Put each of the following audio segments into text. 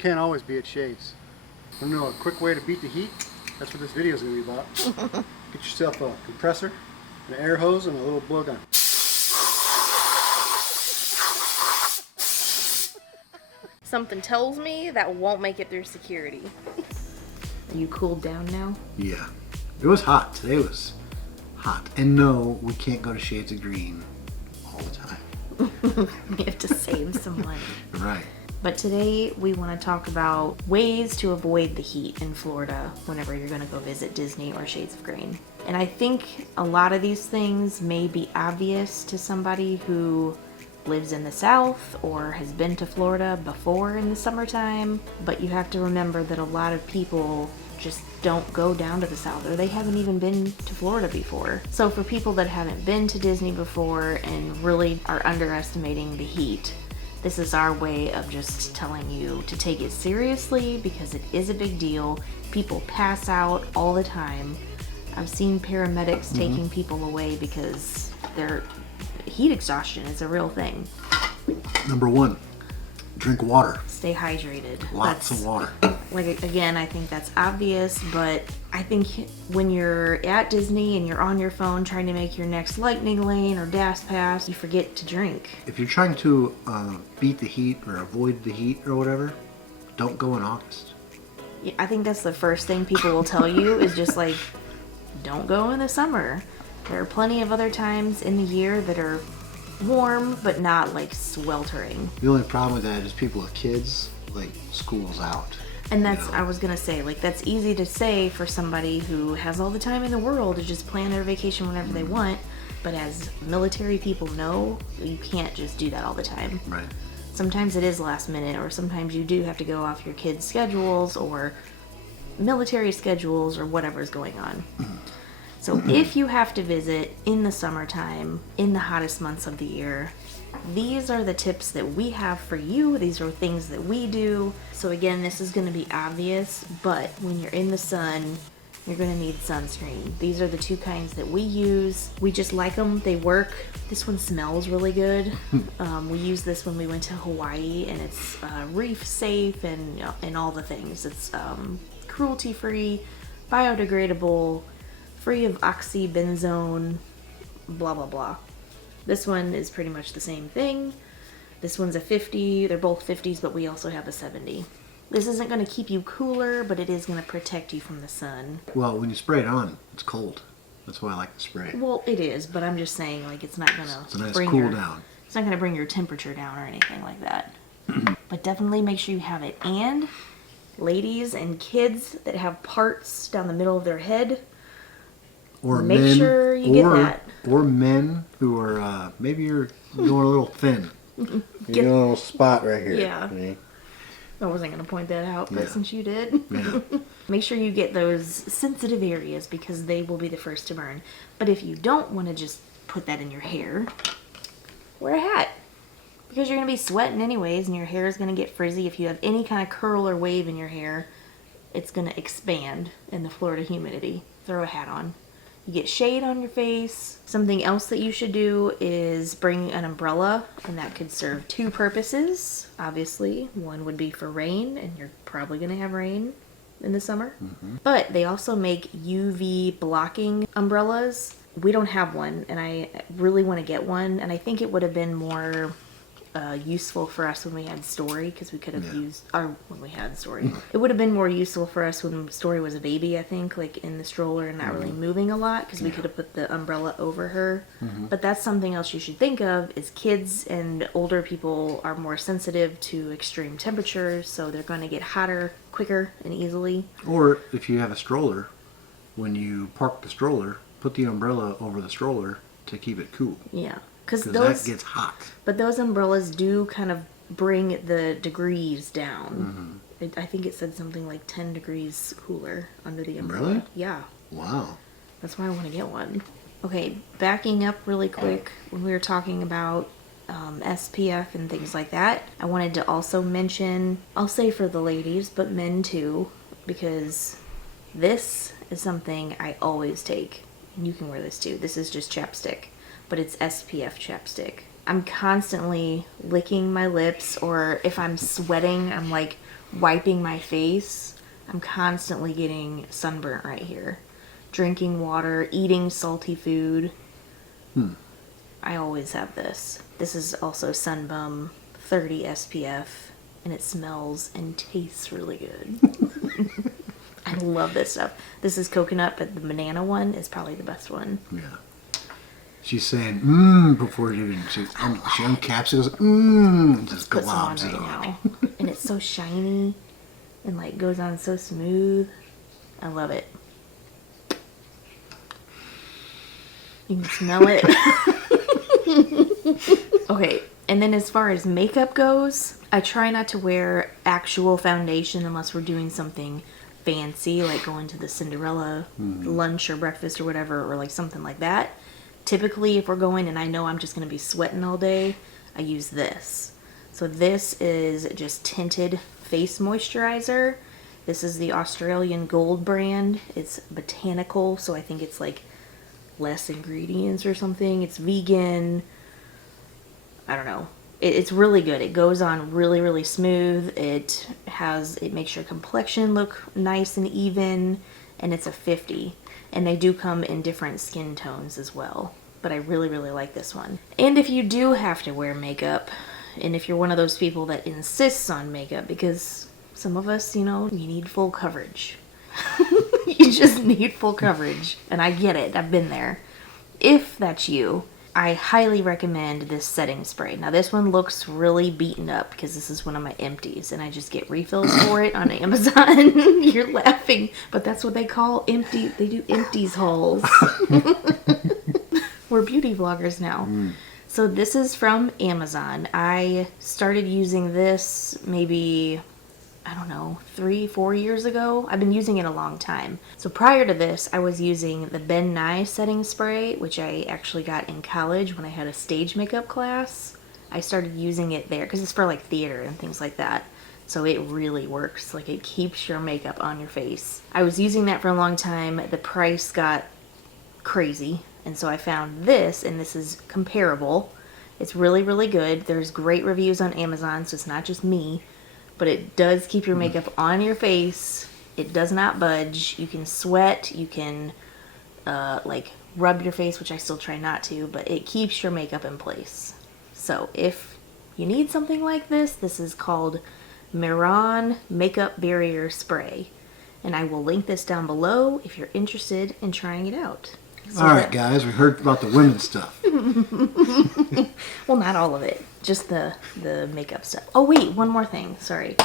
Can't always be at shades. Want to know a quick way to beat the heat? That's what this video is going to be about. Get yourself a compressor, an air hose, and a little blowgun. Something tells me that won't make it through security. Are you cooled down now? Yeah. It was hot. Today was hot. And no, we can't go to Shades of Green all the time. We have to save some money. Right. But today we want to talk about ways to avoid the heat in Florida whenever you're going to go visit Disney or Shades of Green. And I think a lot of these things may be obvious to somebody who lives in the South or has been to Florida before in the summertime, but you have to remember that a lot of people just don't go down to the South, or they haven't even been to Florida before. So for people that haven't been to Disney before and really are underestimating the heat, this is our way of just telling you to take it seriously because it is a big deal. People pass out all the time. I've seen paramedics taking people away because their heat exhaustion is a real thing. Number one, drink water. Stay hydrated. Lots of water. Like, again, I think that's obvious, but I think when you're at Disney and you're on your phone trying to make your next lightning lane or gas pass, you forget to drink. If you're trying to beat the heat or avoid the heat or whatever, don't go in August. Yeah, I think that's the first thing people will tell you is just like, don't go in the summer. There are plenty of other times in the year that are warm, but not like sweltering. The only problem with that is people with kids, like, school's out. And that's, I was gonna say, like, that's easy to say for somebody who has all the time in the world to just plan their vacation whenever they want, but as military people know, you can't just do that all the time. Right. Sometimes it is last minute, or sometimes you do have to go off your kids' schedules or military schedules or whatever's going on. So if you have to visit in the summertime, in the hottest months of the year, these are the tips that we have for you. These are things that we do. So again, this is going to be obvious, but when you're in the sun, you're going to need sunscreen. These are the two kinds that we use. We just like them. They work. This one smells really good. We used this when we went to Hawaii, and it's reef safe and all the things. It's cruelty-free, biodegradable, free of oxybenzone, blah, blah, blah. This one is pretty much the same thing. This one's a 50. They're both 50s, but we also have a 70. This isn't going to keep you cooler, but it is going to protect you from the sun. Well, when you spray it on, it's cold. That's why I like to spray it. Well, it is, but I'm just saying, like, it's not going It's a nice to cool down. It's not going to bring your temperature down or anything like that. But definitely make sure you have it. And ladies and kids that have parts down the middle of their head, Or make men, sure you get that. Or men who are, maybe you're going a little thin. You got a little spot right here. Yeah. Okay? I wasn't going to point that out, but Yeah. since you did. Yeah. Make sure you get those sensitive areas because they will be the first to burn. But if you don't want to just put that in your hair, wear a hat. Because you're going to be sweating anyways and your hair is going to get frizzy. If you have any kind of curl or wave in your hair, it's going to expand in the Florida humidity. Throw a hat on. You get shade on your face. Something else that you should do is bring an umbrella, and that could serve two purposes. Obviously, one would be for rain, and you're probably going to have rain in the summer. But they also make UV blocking umbrellas. We don't have one, and I really want to get one, and I think it would have been more useful for us when we had Story, because we could have used, or when we had Story. It would have been more useful for us when Story was a baby, I think, like in the stroller and not really moving a lot, because we could have put the umbrella over her. But that's something else you should think of, is kids and older people are more sensitive to extreme temperatures, so they're going to get hotter quicker and easily. Or if you have a stroller, when you park the stroller, put the umbrella over the stroller to keep it cool. Yeah. Because that gets hot. But those umbrellas do kind of bring the degrees down. I think it said something like 10 degrees cooler under the umbrella. Really? Yeah. Wow. That's why I want to get one. Okay, backing up really quick, when we were talking about SPF and things like that, I wanted to also mention, I'll say for the ladies, but men too, because this is something I always take. And you can wear this too. This is just chapstick, but it's SPF chapstick. I'm constantly licking my lips, or if I'm sweating, I'm like wiping my face, I'm constantly getting sunburnt right here. Drinking water, eating salty food. I always have this. This is also Sunbum 30 SPF, and it smells and tastes really good. I love this stuff. This is coconut, but the banana one is probably the best one. Yeah. She's saying, before she uncaps it, goes, and just Put some on globs right it on. now. And it's so shiny and like goes on so smooth. I love it. You can smell it. Okay, and then as far as makeup goes, I try not to wear actual foundation unless we're doing something fancy, like going to the Cinderella lunch or breakfast or whatever, or like something like that. Typically, if we're going and I know I'm just going to be sweating all day, I use this. So this is just tinted face moisturizer. This is the Australian Gold brand. It's botanical, so I think it's like less ingredients or something. It's vegan. I don't know. It's really good. It goes on really, really smooth. It makes your complexion look nice and even, and it's a 50. And they do come in different skin tones as well. But I really, really like this one. And if you do have to wear makeup, and if you're one of those people that insists on makeup, because some of us, you need full coverage. You just need full coverage. And I get it. I've been there. If that's you, I highly recommend this setting spray. Now this one looks really beaten up because this is one of my empties and I just get refills for it on Amazon. You're laughing, but that's what they call empty. They do empties hauls. We're beauty vloggers now. So this is from Amazon. I started using this maybe, I don't know, 3-4 years ago. I've been using it a long time. So prior to this, I was using the Ben Nye setting spray, which I actually got in college when I had a stage makeup class. I started using it there because it's for like theater and things like that. So it really works. Like it keeps your makeup on your face. I was using that for a long time. The price got crazy. And so I found this, and this is comparable. It's really, really good. There's great reviews on Amazon, so it's not just me. But it does keep your makeup on your face. It does not budge. You can sweat. You can like rub your face, which I still try not to, but it keeps your makeup in place. So if you need something like this, this is called Miran Makeup Barrier Spray. And I will link this down below if you're interested in trying it out. So all right, guys, we heard about the women's stuff. Well, not all of it. Just the makeup stuff. Oh, wait, one more thing. Sorry.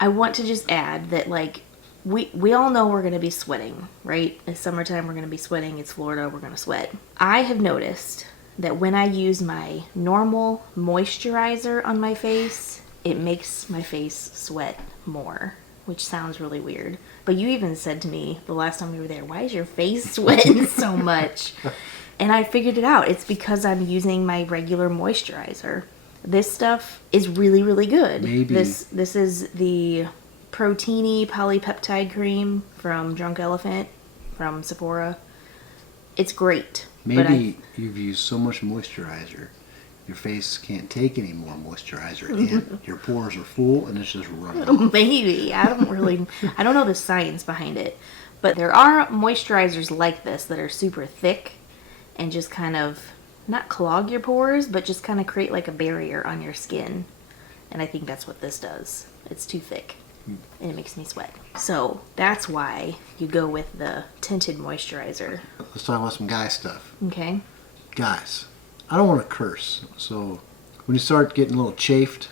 I want to just add that, like, we all know we're going to be sweating, right? It's summertime, we're going to be sweating. It's Florida, we're going to sweat. I have noticed that when I use my normal moisturizer on my face, it makes my face sweat more, which sounds really weird. But you even said to me the last time we were there, why is your face sweating so much? And I figured it out. It's because I'm using my regular moisturizer. This stuff is really, really good. Maybe. This is the Proteini Polypeptide Cream from Drunk Elephant from Sephora. It's great. Maybe you've used so much moisturizer, your face can't take any more moisturizer, and your pores are full, and it's just running off. Maybe. I don't know the science behind it. But there are moisturizers like this that are super thick and just kind of, not clog your pores, but just kind of create like a barrier on your skin. And I think that's what this does. It's too thick. And it makes me sweat. So that's why you go with the tinted moisturizer. Let's talk about some guy stuff. Okay. Guys, I don't want to curse, so when you start getting a little chafed,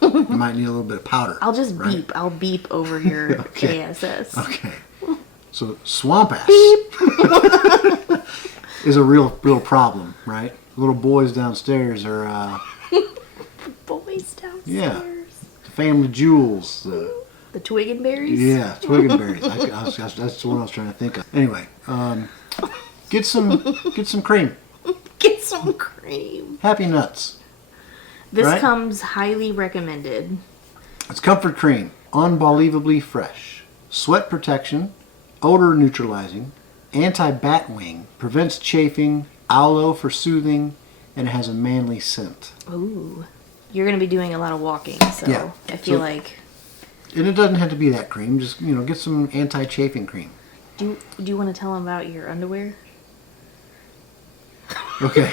you might need a little bit of powder. I'll just right? beep. I'll beep over your Okay. ASS. Okay. So swamp ass is a real problem, right? Little boys downstairs are Boys downstairs. yeah, the family jewels. The twig and berries? Yeah, twig and berries. That's the one I was trying to think of. Anyway, get some cream. Get some cream. Happy Nuts. This Right? comes highly recommended. It's comfort cream, unbelievably fresh, sweat protection, odor neutralizing, anti-bat wing, prevents chafing, aloe for soothing, and it has a manly scent. Ooh. You're going to be doing a lot of walking, so Yeah. I feel So- like and it doesn't have to be that cream. Just get some anti-chafing cream. Do you want to tell them about your underwear? Okay.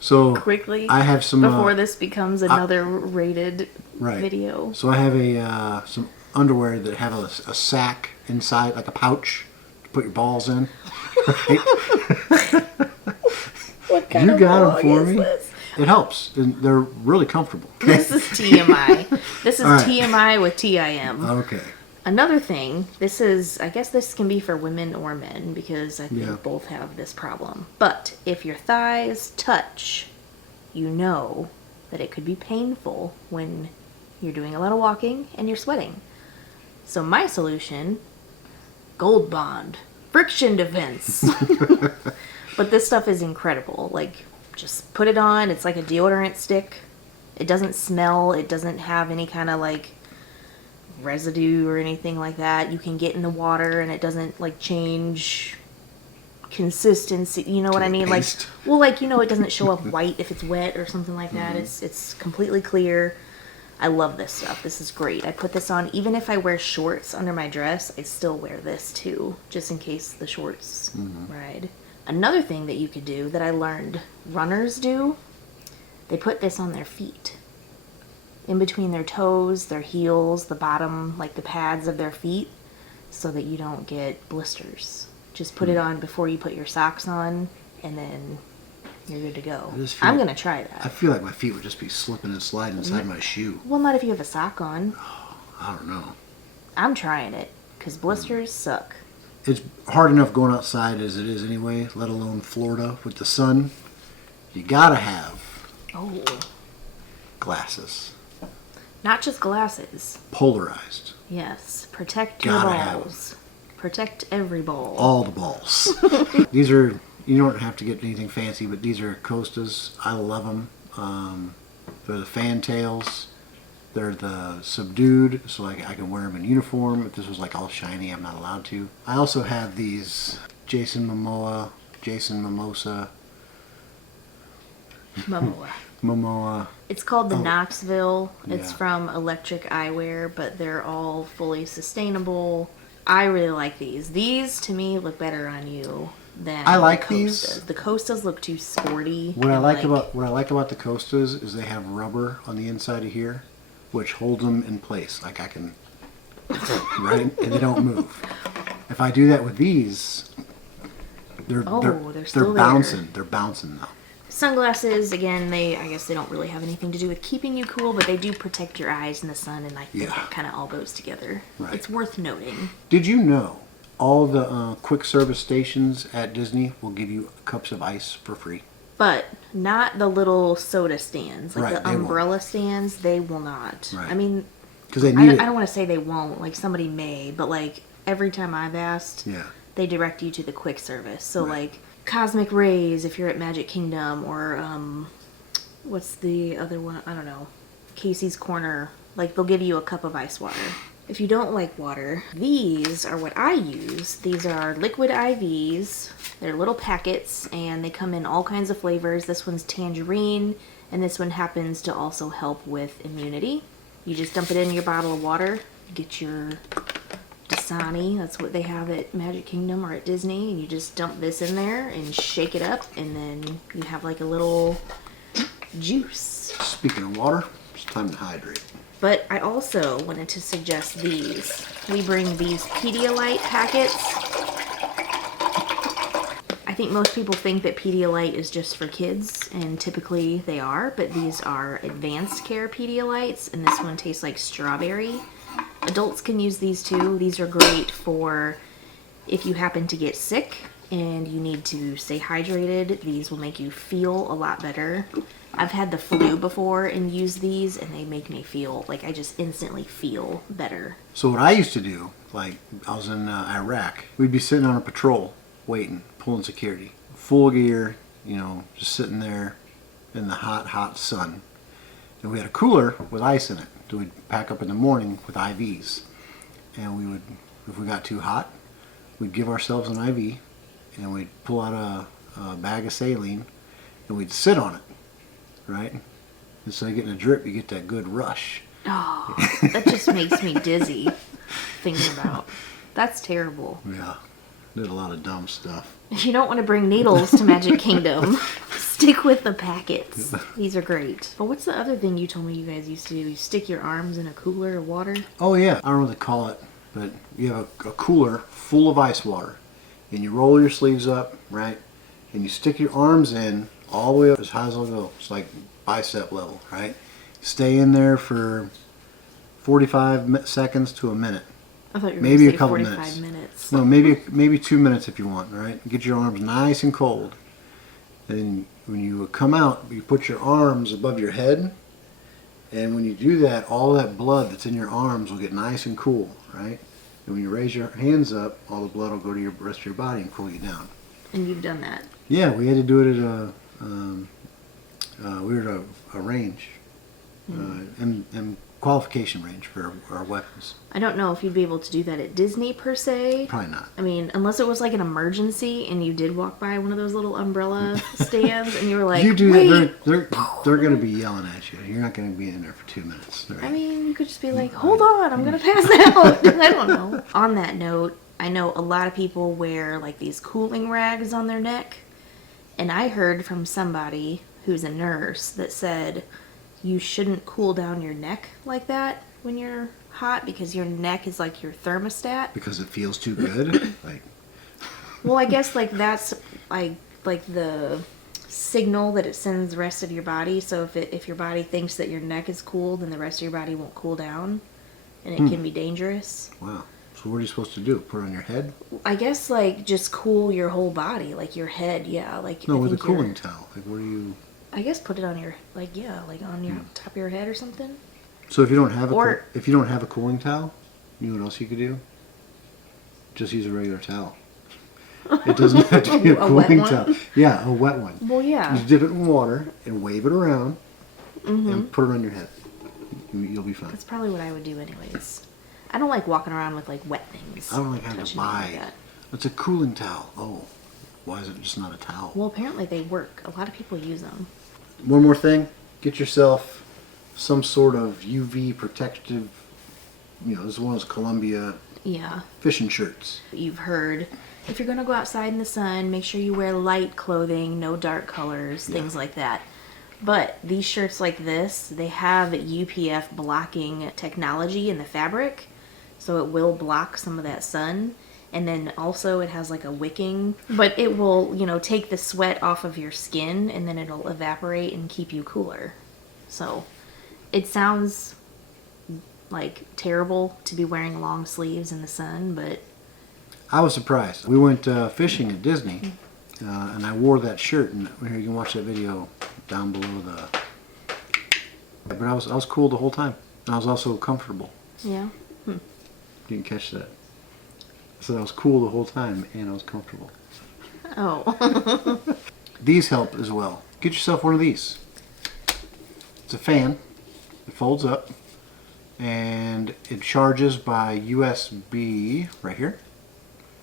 So Quickly, I have some before this becomes another rated video. So I have some underwear that have a sack inside, like a pouch to put your balls in. Right? What kind You of got vlog them for is me. this? It helps, and they're really comfortable. This is TMI. This is All right. TMI with TIM. Okay. Another thing, I guess this can be for women or men because I think both have this problem. But if your thighs touch, you know that it could be painful when you're doing a lot of walking and you're sweating. So my solution, Gold Bond, friction defense. But this stuff is incredible. Like, just put it on. It's like a deodorant stick. It doesn't smell. It doesn't have any kind of like residue or anything like that. You can get in the water and it doesn't like change consistency. You know what I mean? Paste. Like, it doesn't show up white if it's wet or something like that. It's completely clear. I love this stuff. This is great. I put this on even if I wear shorts under my dress. I still wear this too, just in case the shorts ride. Another thing that you could do that I learned runners do, they put this on their feet. In between their toes, their heels, the bottom, like the pads of their feet, so that you don't get blisters. Just put it on before you put your socks on, and then you're good to go. I'm going to try I that. feel like my feet would just be slipping and sliding inside my shoe. Well, not if you have a sock on. I don't know. I'm trying it, because blisters suck. It's hard enough going outside as it is anyway, let alone Florida with the sun. You gotta have glasses. Not just glasses. Polarized. Yes. Protect your balls. Protect every ball. All the balls. These are, you don't have to get anything fancy, but these are Costas. I love them. They're the fantails. They're the subdued, so I can wear them in uniform. If this was like all shiny, I'm not allowed to. I also have these Jason Momoa. It's called the Knoxville. It's Yeah. from Electric Eyewear, but they're all fully sustainable. I really like these. These, to me, look better on you than I like the Costas. these. The Costas look too sporty. What I like about the Costas is they have rubber on the inside of here, which holds them in place. Like I can, right, and they don't move. If I do that with these, they're still bouncing. there. They're bouncing though. Sunglasses, again, I guess they don't really have anything to do with keeping you cool, but they do protect your eyes in the sun, and I think that kind of all goes together. Right. It's worth noting. Did you know all the quick service stations at Disney will give you cups of ice for free? But not the little soda stands. Like Right, the they umbrella stands, they will not. Right. I mean, Because they I need don't, it. I don't want to say they won't. Like, somebody may, but like every time I've asked, they direct you to the quick service. So like Cosmic Rays if you're at Magic Kingdom, or what's the other one? I don't know. Casey's Corner. Like, they'll give you a cup of ice water. If you don't like water, these are what I use. These are liquid IVs. They're little packets, and they come in all kinds of flavors. This one's tangerine, and this one happens to also help with immunity. You just dump it in your bottle of water, get your Dasani, that's what they have at Magic Kingdom or at Disney, and you just dump this in there and shake it up, and then you have like a little juice. Speaking of water, it's time to hydrate. But I also wanted to suggest these. We bring these Pedialyte packets. I think most people think that Pedialyte is just for kids, and typically they are, but these are advanced care Pedialytes, and this one tastes like strawberry. Adults can use these too. These are great for if you happen to get sick and you need to stay hydrated. These will make you feel a lot better. I've had the flu before and used these, and they make me feel like I just instantly feel better. So what I used to do, like I was in Iraq, we'd be sitting on a patrol, waiting, pulling security, full gear, just sitting there in the hot, hot sun. And we had a cooler with ice in it. So we'd pack up in the morning with IVs. And we would, if we got too hot, we'd give ourselves an IV, and we'd pull out a bag of saline, and we'd sit on it, right? Instead of getting a drip, you get that good rush. Oh, that just makes me dizzy thinking about. That's terrible. Yeah, did a lot of dumb stuff. If you don't want to bring needles to Magic Kingdom, stick with the packets. These are great. But what's the other thing you told me you guys used to do? You stick your arms in a cooler of water? Oh yeah, I don't know what they call it, but you have a cooler full of ice water, and you roll your sleeves up, right? And you stick your arms in all the way up as high as they'll go. It's like bicep level, right? Stay in there for 45 seconds to a minute. I thought you were Maybe going to a say couple 45 minutes. No, maybe 2 minutes if you want, right? Get your arms nice and cold. And when you come out, you put your arms above your head. And when you do that, all that blood that's in your arms will get nice and cool, right? And when you raise your hands up, all the blood will go to your rest of your body and cool you down. And you've done that? Yeah, we had to do it at we were at a range, and qualification range for our weapons. I don't know if you'd be able to do that at Disney per se. Probably not. I mean, unless it was like an emergency and you did walk by one of those little umbrella stands and you were like, You do wait. that, they're going to be yelling at you. You're not going to be in there for 2 minutes. Right? I mean, you could just be like, hold on, I'm going to pass out. I don't know. On that note, I know a lot of people wear like these cooling rags on their neck. And I heard from somebody who's a nurse that said you shouldn't cool down your neck like that when you're hot because your neck is like your thermostat. Because it feels too good? Well, I guess like that's like the signal that it sends the rest of your body. So if your body thinks that your neck is cool, then the rest of your body won't cool down, and it can be dangerous. Wow. So what are you supposed to do? Put it on your head? I guess like just cool your whole body, like your head, yeah. Like No, I with a think your- cooling towel. Like what do you... I guess put it on your like on your top of your head or something. So if you don't have Or- if you don't have a cooling towel, you know what else you could do? Just use a regular towel. It doesn't have to be a A wet cooling one? towel. Yeah, a wet one. Well, yeah. Just dip it in water and wave it around and put it on your head. You'll be fine. That's probably what I would do anyways. I don't like walking around with like wet things. I don't like having to touching me like buy. that. It's a cooling towel. Oh, why is it just not a towel? Well, apparently they work. A lot of people use them. One more thing. Get yourself some sort of UV protective, this is one of those Columbia Yeah. fishing shirts. You've heard if you're going to go outside in the sun, make sure you wear light clothing, no dark colors, things like that. But these shirts like this, they have UPF blocking technology in the fabric, so it will block some of that sun. And then also it has like a wicking, but it will, take the sweat off of your skin and then it'll evaporate and keep you cooler. So it sounds like terrible to be wearing long sleeves in the sun, but I was surprised. We went fishing at Disney, and I wore that shirt. And here you can watch that video down below the. But I was cool the whole time. And I was also comfortable. yeah. You didn't catch that. I said I was cool the whole time, and I was comfortable. Oh. These help as well. Get yourself one of these. It's a fan. It folds up, and it charges by USB right here.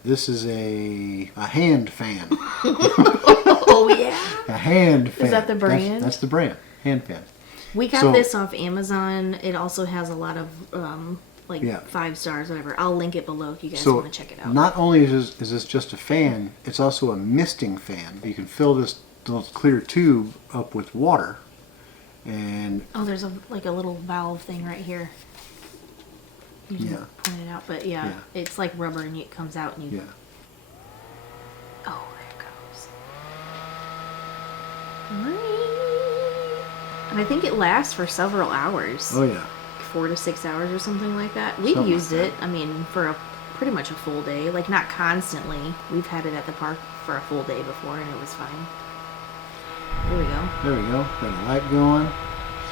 This is a hand fan. Oh, yeah. A hand fan. Is that the brand? That's the brand. Hand fan. We got So- this off Amazon. It also has a lot of, Yeah. 5 stars, whatever. I'll link it below if you guys So want to check it out. not only is this just a fan, it's also a misting fan. You can fill this little clear tube up with water, and Oh, there's a little valve thing right here. You can Yeah. point it out, but yeah, Yeah. it's like rubber and it comes out and you. yeah. Oh, there it goes. And I think it lasts for several hours. Oh yeah. 4 to 6 hours or something like that. We've Something used like it, I mean, for pretty much a full day. Like, not constantly. We've had it at the park for a full day before, and it was fine. There we go. There we go. Got a light going.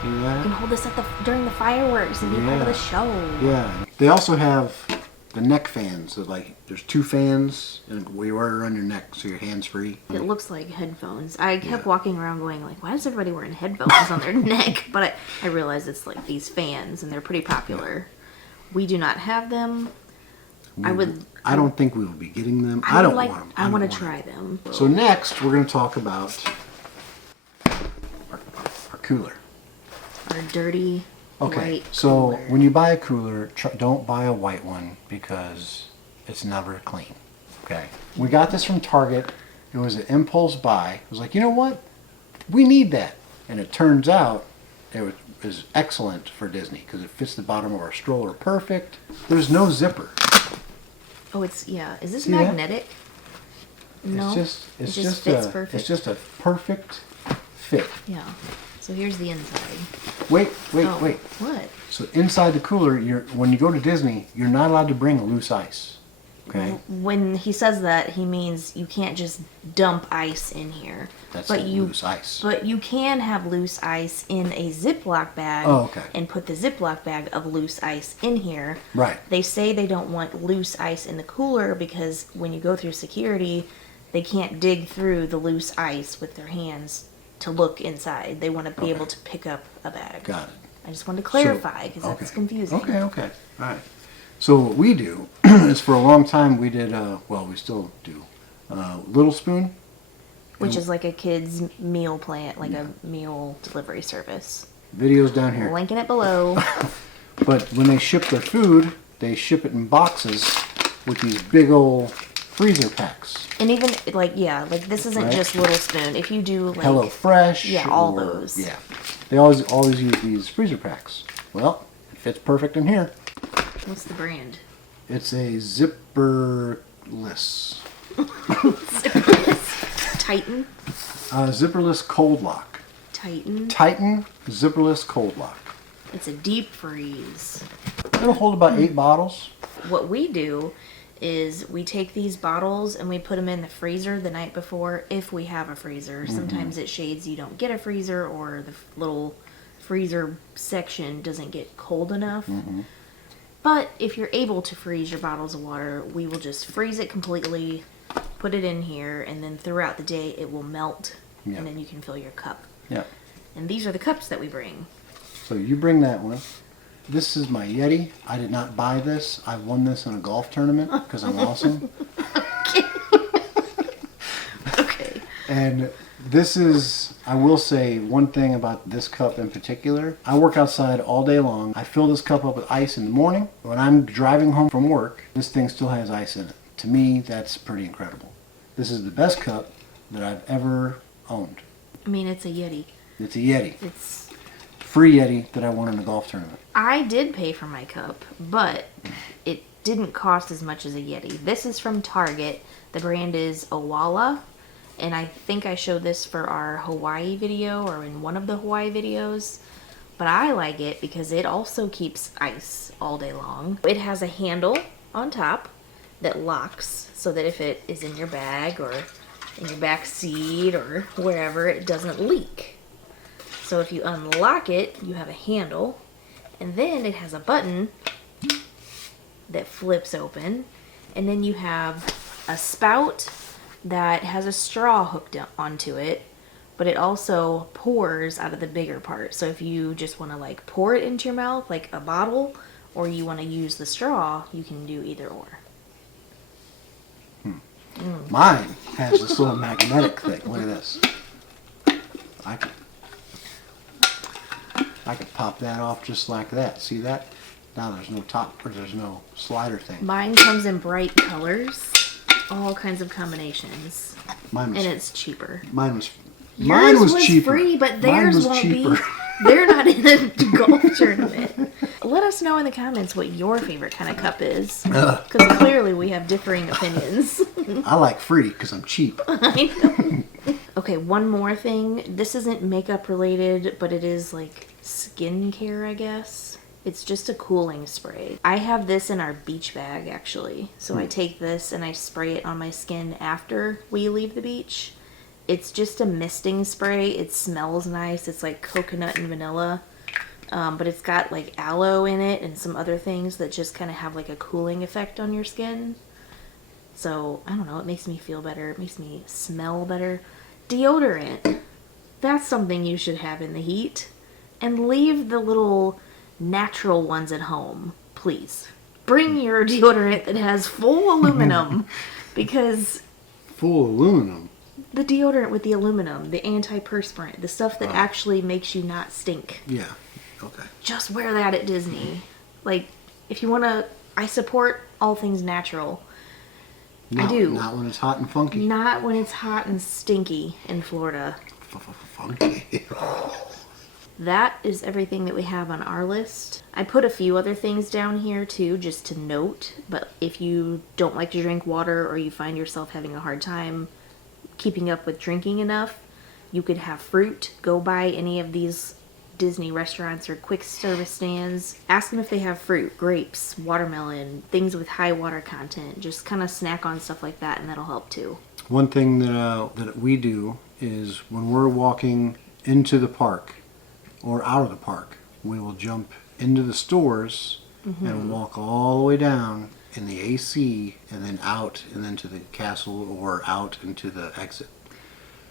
See You that? can hold this during the fireworks and be part of the Yeah. show. Yeah. They also have the neck fans. So there's 2 fans, and we wear it around your neck so your hands free. It looks like headphones. I kept Yeah. walking around going like, why is everybody wearing headphones on their neck? But I realized it's like these fans, and they're pretty popular. We do not have them. I don't think we will be getting them. I I don't like, want them. I want don't to try them. So next, we're going to talk about our cooler. Our dirty Okay, White so cooler. when you buy a cooler, don't buy a white one because it's never clean. Okay, we got this from Target. It was an impulse buy. It was like, you know what? We need that. And it turns out it was excellent for Disney because it fits the bottom of our stroller perfect. There's no zipper. Oh, it's, yeah. Is this See that? magnetic? No. It's just just fits a, perfect. it's just a perfect fit. Yeah. So here's the inside. Wait. Oh, what? So inside the cooler, when you go to Disney, you're not allowed to bring loose ice. Okay. When he says that, he means you can't just dump ice in here. That's but loose ice. But you can have loose ice in a Ziploc bag. Oh, okay. And put the Ziploc bag of loose ice in here. Right. They say they don't want loose ice in the cooler because when you go through security, they can't dig through the loose ice with their hands to look inside. They want to be able to pick up a bag. Got it. I just wanted to clarify because that's confusing. Okay. All right. So what we do is for a long time we did, we still do, Little Spoon. Which is like a kid's meal plan, like a meal delivery service. Videos down here. Linking it below. But when they ship their food, they ship it in boxes with these big old freezer packs. And even, like this isn't Right. just Little Spoon. If you do, like... Hello Fresh. Yeah, all those. Yeah. They always use these freezer packs. Well, it fits perfect in here. What's the brand? It's a zipperless. Titan? Zipperless cold lock. Titan? Titan zipperless cold lock. It's a deep freeze. It'll hold about 8 bottles. What we do is we take these bottles and we put them in the freezer the night before if we have a freezer. Mm-hmm. Sometimes it shades you don't get a freezer or the little freezer section doesn't get cold enough. Mm-hmm. But if you're able to freeze your bottles of water, we will just freeze it completely, put it in here, and then throughout the day it will melt, Yeah. and then you can fill your cup. Yeah. And these are the cups that we bring. So you bring that one. This is my Yeti. I did not buy this. I won this in a golf tournament because I'm awesome. Okay. And this is, I will say one thing about this cup in particular. I work outside all day long. I fill this cup up with ice in the morning. When I'm driving home from work, this thing still has ice in it. To me, that's pretty incredible. This is the best cup that I've ever owned. I mean, it's a Yeti. It's a Yeti. It's... Free Yeti that I won in a golf tournament. I did pay for my cup, but it didn't cost as much as a Yeti. This is from Target. The brand is Owala. And I think I showed this for our Hawaii video or in one of the Hawaii videos. But I like it because it also keeps ice all day long. It has a handle on top that locks so that if it is in your bag or in your back seat or wherever, it doesn't leak. So if you unlock it, you have a handle. And then it has a button that flips open. And then you have a spout that has a straw hooked onto it, but it also pours out of the bigger part. So if you just want to like pour it into your mouth like a bottle, or you want to use the straw, you can do either or. Mine has this little magnetic thing. Look at this. I could pop that off just like that. See that? Now there's no top, or there's no slider thing. Mine comes in bright colors, all kinds of combinations, Mine was, and it's cheaper. mine was Yours was cheaper. free, but Mine theirs was won't cheaper. be. They're not in a golf tournament. Let us know in the comments what your favorite kind of cup is, because clearly we have differing opinions. I like free because I'm cheap. I know. Okay, one more thing. This isn't makeup related, but it is like skincare, I guess. It's just a cooling spray. I have this in our beach bag, actually. So I take this and I spray it on my skin after we leave the beach. It's just a misting spray. It smells nice. It's like coconut and vanilla. But it's got like aloe in it and some other things that just kind of have like a cooling effect on your skin. So, I don't know. It makes me feel better. It makes me smell better. Deodorant. That's something you should have in the heat. And leave the little natural ones at home, please. Bring your deodorant that has full aluminum because Full aluminum. the deodorant with the aluminum, the antiperspirant, the stuff that actually makes you not stink. Yeah. Okay. Just wear that at Disney. Like, if you want to, I support all things natural. No, do. Not when it's hot and funky. Not when it's hot and stinky in Florida. Funky. That is everything that we have on our list. I put a few other things down here too, just to note. But if you don't like to drink water or you find yourself having a hard time keeping up with drinking enough, you could have fruit. Go by any of these Disney restaurants or quick service stands. Ask them if they have fruit, grapes, watermelon, things with high water content. Just kind of snack on stuff like that, and that'll help too. One thing that we do is when we're walking into the park or out of the park, we will jump into the stores and walk all the way down in the AC and then out and then to the castle or out into the exit.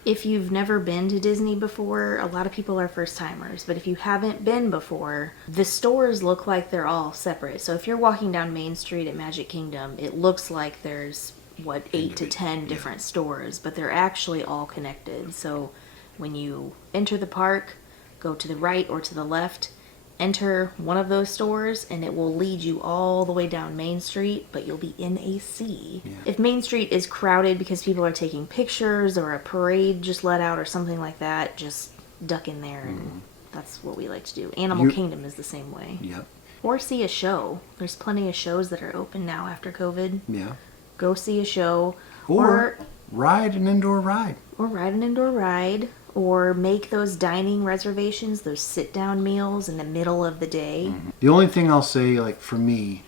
If you've never been to Disney before, a lot of people are first timers, but if you haven't been before, the stores look like they're all separate. So if you're walking down Main Street at Magic Kingdom, it looks like there's 8 to 10 different stores, but they're actually all connected. So when you enter the park, go to the right or to the left, enter one of those stores and it will lead you all the way down Main Street, but you'll be in AC. Yeah. If Main Street is crowded because people are taking pictures or a parade just let out or something like that, just duck in there, and that's what we like to do. Animal Kingdom is the same way. Yep. Or see a show. There's plenty of shows that are open now after COVID. Yeah. Go see a show. Or ride an indoor ride. Or ride an indoor ride. Or make those dining reservations, those sit-down meals in the middle of the day. The only thing I'll say, like for me,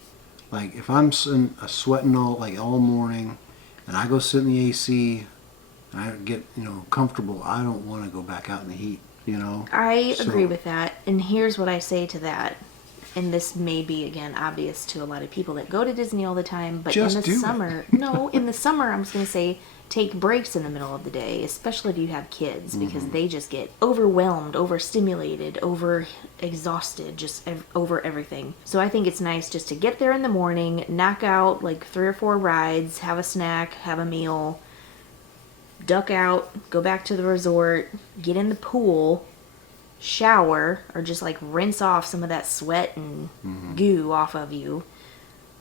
like if I'm sweating all morning, and I go sit in the AC, and I get comfortable, I don't want to go back out in the heat. I agree with that, and here's what I say to that. And this may be, again, obvious to a lot of people that go to Disney all the time, but Just in the summer, in the summer, I'm just going to say take breaks in the middle of the day, especially if you have kids, because they just get overwhelmed, overstimulated, over-exhausted, just over everything. So I think it's nice just to get there in the morning, knock out like 3 or 4 rides, have a snack, have a meal, duck out, go back to the resort, get in the pool, shower, or just like rinse off some of that sweat and goo off of you,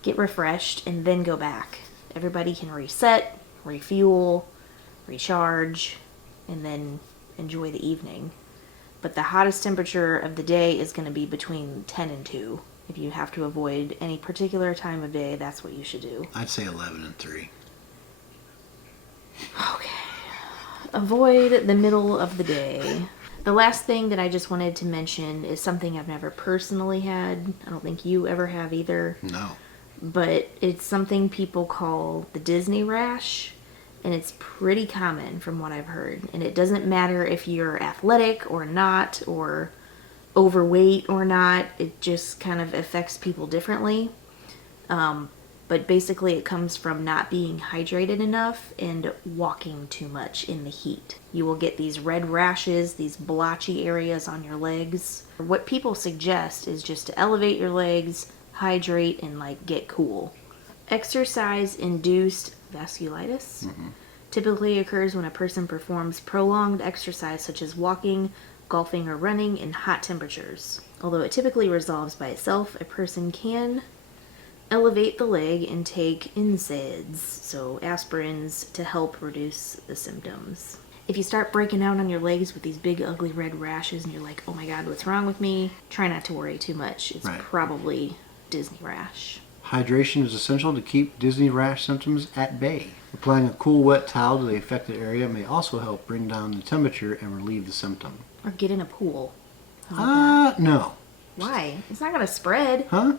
get refreshed, and then go back. Everybody can reset, refuel, recharge, and then enjoy the evening. But the hottest temperature of the day is going to be between 10 and 2. If you have to avoid any particular time of day, that's what you should do. I'd say 11 and 3. Okay. Avoid the middle of the day. The last thing that I just wanted to mention is something I've never personally had. I don't think you ever have either. No. But it's something people call the Disney rash, and it's pretty common from what I've heard. And it doesn't matter if you're athletic or not, or overweight or not. It just kind of affects people differently. But basically it comes from not being hydrated enough and walking too much in the heat. You will get these red rashes, these blotchy areas on your legs. What people suggest is just to elevate your legs, hydrate, and get cool. Exercise-induced vasculitis typically occurs when a person performs prolonged exercise such as walking, golfing, or running in hot temperatures. Although it typically resolves by itself, a person can elevate the leg and take NSAIDs, so aspirins, to help reduce the symptoms. If you start breaking out on your legs with these big ugly red rashes and you're like, oh my god, what's wrong with me? Try not to worry too much. It's probably Disney rash. Hydration is essential to keep Disney rash symptoms at bay. Applying a cool wet towel to the affected area may also help bring down the temperature and relieve the symptom. Or get in a pool. No. Why? It's not going to spread. Huh?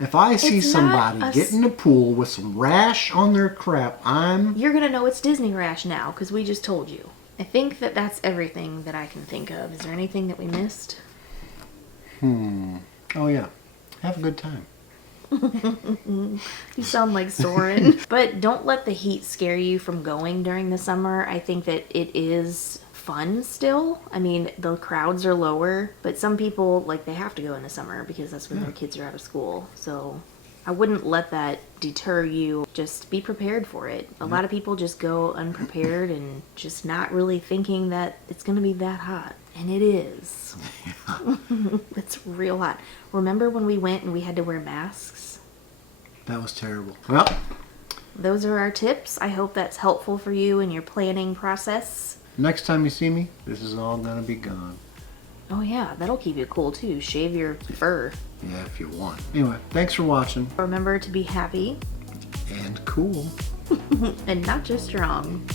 If I see somebody get in a pool with some rash on their crap, You're going to know it's Disney rash now, because we just told you. I think that that's everything that I can think of. Is there anything that we missed? Oh yeah. Have a good time. You sound like Soren. But don't let the heat scare you from going during the summer. I think that it is fun still. I mean, the crowds are lower, but some people, they have to go in the summer because that's when their kids are out of school. So I wouldn't let that deter you. Just be prepared for it. A lot of people just go unprepared and just not really thinking that it's going to be that hot. And it is. It's real hot. Remember when we went and we had to wear masks? That was terrible. Well, Those are our tips. I hope that's helpful for you in your planning process. next time you see me, this is all gonna be gone. Oh yeah, that'll keep you cool too. Shave your fur. Yeah, if you want. Anyway, thanks for watching. Remember to be happy And cool. and not just strong.